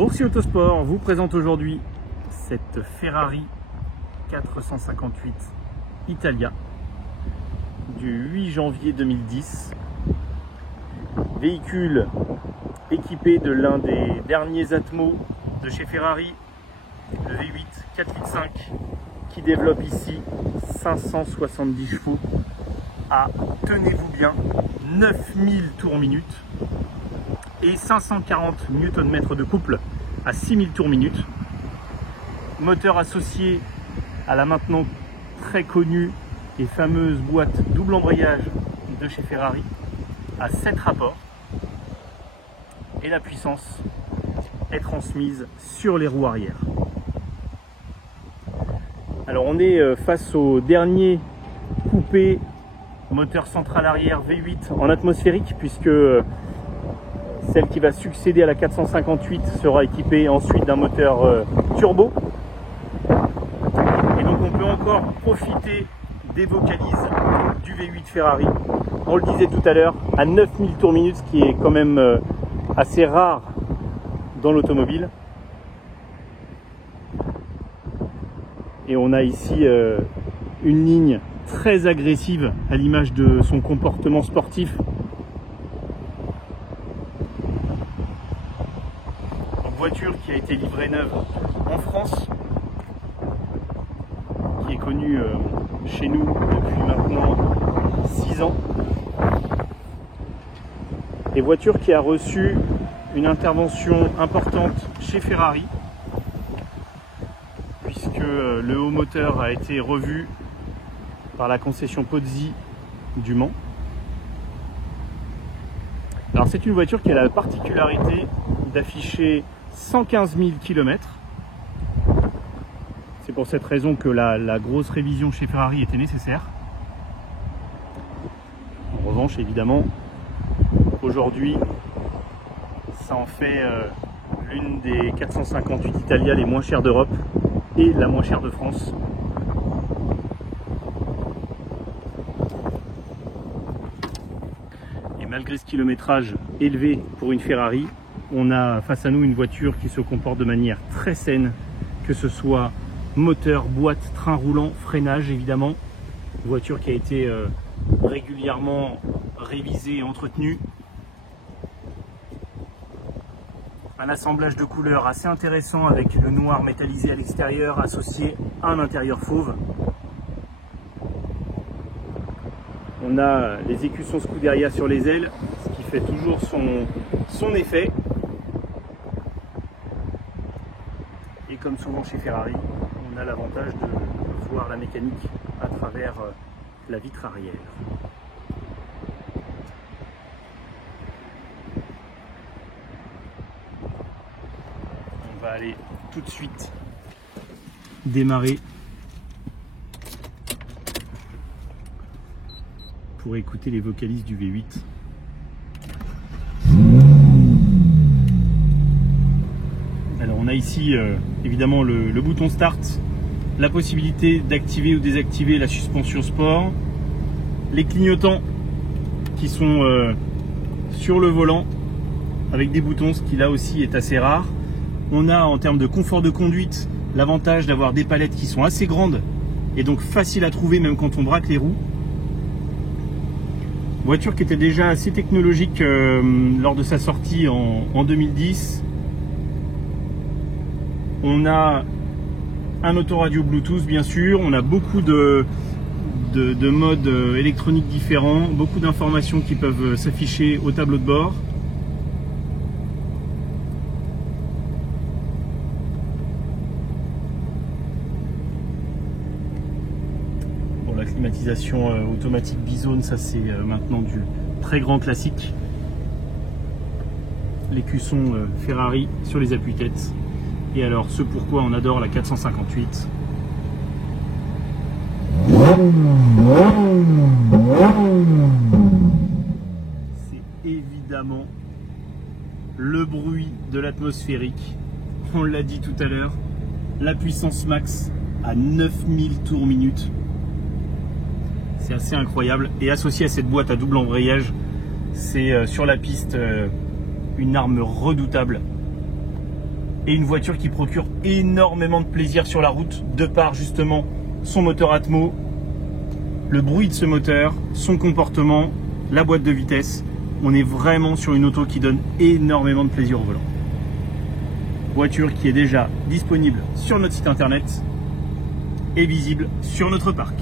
Boursier Autosport vous présente aujourd'hui cette Ferrari 458 Italia du 8 janvier 2010. Véhicule équipé de l'un des derniers Atmo de chez Ferrari, le V8 4,5 litres qui développe ici 570 chevaux à, tenez-vous bien, 9000 tours minute et 540 Nm de couple à 6000 tours minute. Moteur associé à la maintenant très connue et fameuse boîte double embrayage de chez Ferrari à 7 rapports, et la puissance est transmise sur les roues arrière. Alors on est face au dernier coupé moteur central arrière V8 en atmosphérique, puisque celle qui va succéder à la 458 sera équipée ensuite d'un moteur turbo. Et donc on peut encore profiter des vocalises du V8 Ferrari. On le disait tout à l'heure, à 9000 tours minute, ce qui est quand même assez rare dans l'automobile. Et on a ici une ligne très agressive à l'image de son comportement sportif. Une voiture qui a été livrée neuve en France, qui est connue chez nous depuis maintenant 6 ans. Et voiture qui a reçu une intervention importante chez Ferrari, puisque le haut moteur a été revu par la concession Pozzi du Mans. Alors c'est une voiture qui a la particularité d'afficher 115 000 km. C'est pour cette raison que la grosse révision chez Ferrari était nécessaire. En revanche, évidemment, aujourd'hui, ça en fait l'une des 458 Italia les moins chères d'Europe et la moins chère de France. Et malgré ce kilométrage élevé pour une Ferrari, on a face à nous une voiture qui se comporte de manière très saine, que ce soit moteur, boîte, train roulant, freinage évidemment. Une voiture qui a été régulièrement révisée et entretenue. Un assemblage de couleurs assez intéressant avec le noir métallisé à l'extérieur associé à un intérieur fauve. On a les écussons Scuderia sur les ailes, ce qui fait toujours son effet. Et comme souvent chez Ferrari, on a l'avantage de voir la mécanique à travers la vitre arrière. On va aller tout de suite démarrer pour écouter les vocalises du V8. Alors on a ici évidemment le bouton start, la possibilité d'activer ou désactiver la suspension sport, les clignotants qui sont sur le volant avec des boutons, ce qui là aussi est assez rare. On a en termes de confort de conduite l'avantage d'avoir des palettes qui sont assez grandes et donc faciles à trouver même quand on braque les roues. Voiture qui était déjà assez technologique lors de sa sortie en 2010. On a un autoradio Bluetooth bien sûr, on a beaucoup de modes électroniques différents, beaucoup d'informations qui peuvent s'afficher au tableau de bord. La climatisation automatique bizone, ça c'est maintenant du très grand classique. L'écusson Ferrari sur les appuis-têtes. Et alors ce pourquoi on adore la 458. C'est évidemment le bruit de l'atmosphérique. On l'a dit tout à l'heure, la puissance max à 9000 tours minute. C'est assez incroyable, et associé à cette boîte à double embrayage, c'est sur la piste une arme redoutable. et une voiture qui procure énormément de plaisir sur la route de par justement son moteur Atmo, le bruit de ce moteur, son comportement, la boîte de vitesse. On est vraiment sur une auto qui donne énormément de plaisir au volant. Voiture qui est déjà disponible sur notre site internet et visible sur notre parc.